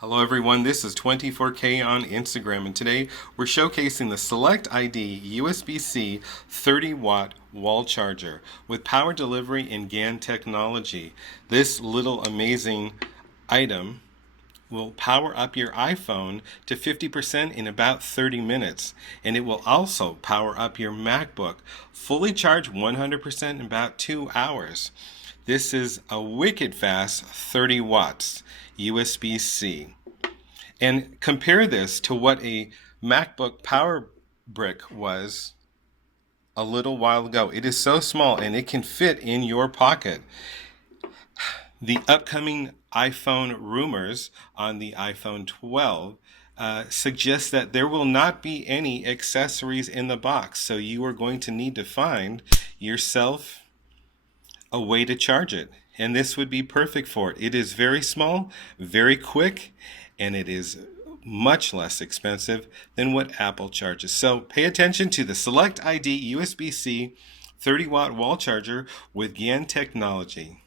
Hello everyone, this is 24K on Instagram, and today we're showcasing the SelectID USB-C 30-watt wall charger with power delivery and GaN technology. This little amazing item will power up your iPhone to 50% in about 30 minutes, and it will also power up your MacBook fully charged 100% in about 2 hours. This is a wicked fast 30 watts USB-C. And compare this to what a MacBook Power Brick was a little while ago. It is so small and it can fit in your pocket. The upcoming iPhone rumors on the iPhone 12 suggest that there will not be any accessories in the box. So you are going to need to find yourself a way to charge it. And this would be perfect for it. It is very small, very quick, and it is much less expensive than what Apple charges. So pay attention to the SelectID USB-C 30-watt wall charger with GaN technology.